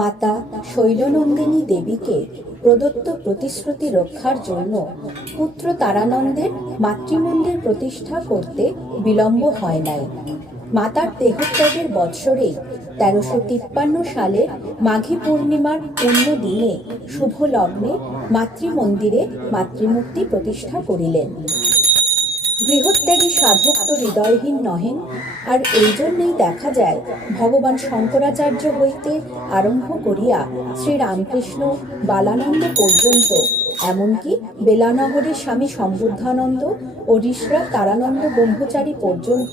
মাতা শৈলনন্দিনী দেবীকে প্রদত্ত প্রতিশ্রুতি রক্ষার জন্য পুত্র তারানন্দের মাতৃমন্দির প্রতিষ্ঠা করতে বিলম্ব হয় নাই। মাতার দেহত্যাগের বৎসরেই ১৩৫৩ সালের মাঘী পূর্ণিমার পুণ্য দিনে শুভ লগ্নে মাতৃমন্দিরে মাতৃমূর্তি প্রতিষ্ঠা করিলেন। গৃহত্যাগী সাধক তো হৃদয়হীন নহেন, আর এই জন্যই দেখা যায় ভগবান শঙ্করাচার্য হইতে আরম্ভ করিয়া শ্রীরামকৃষ্ণ বালানন্দ পর্যন্ত, এমনকি বেলানগরের স্বামী সম্বুদ্ধানন্দ ও ঋষরা তারানন্দ ব্রহ্মচারী পর্যন্ত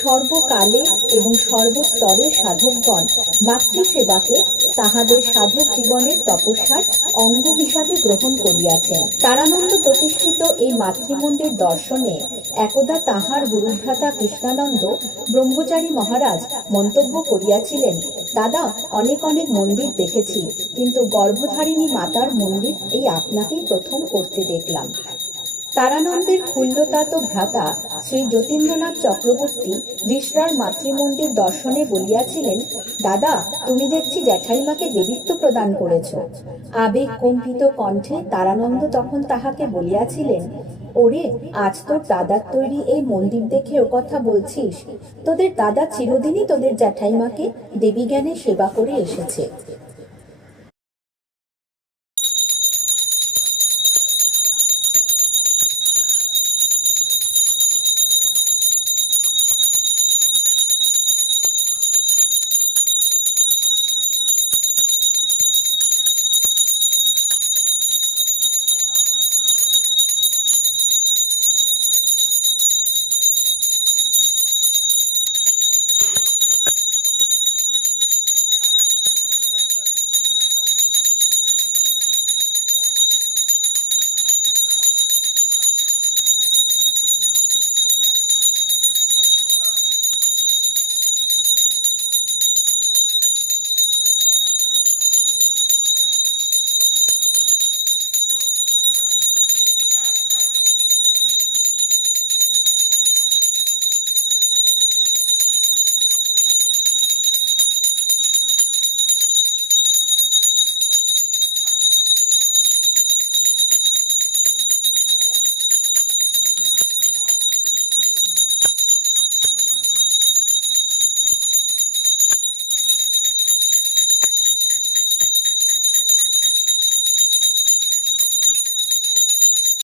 সর্বকালে এবং সর্বস্তরের সাধকগণ মাতৃসেবাকে তাহাদের সাধক জীবনের তপস্যার অঙ্গ হিসাবে গ্রহণ করিয়াছেন। তারানন্দ প্রতিষ্ঠিত এই মাতৃমন্দির দর্শনে একদা তাহার গুরুভ্রাতা কৃষ্ণানন্দ ব্রহ্মচারী মহারাজ মন্তব্য করিয়াছিলেন, দাদা, অনেক অনেক মন্দির দেখেছি, কিন্তু গর্ভধারিণী মাতার মন্দির এই আপনাকেই প্রথম করতে দেখলাম। তারানন্দের ক্ষুল্লতাত ভ্রাতা শ্রী যতীন্দ্রনাথ চক্রবর্তী ঋষরার মাতৃমন্দির দর্শনে বলিয়াছিলেন, দাদা, তুমি দেখছি জ্যাঠাইমাকে দেবীত্ব প্রদান করেছ। আবেগ কম্পিত কণ্ঠে তারানন্দ তখন তাহাকে বলিয়াছিলেন, ওরে, আজ তোর দাদার তৈরি এই মন্দির দেখে ও কথা বলছিস? তোদের দাদা চিরদিনই তোদের জ্যাঠাইমাকে দেবী জ্ঞানে সেবা করে এসেছে।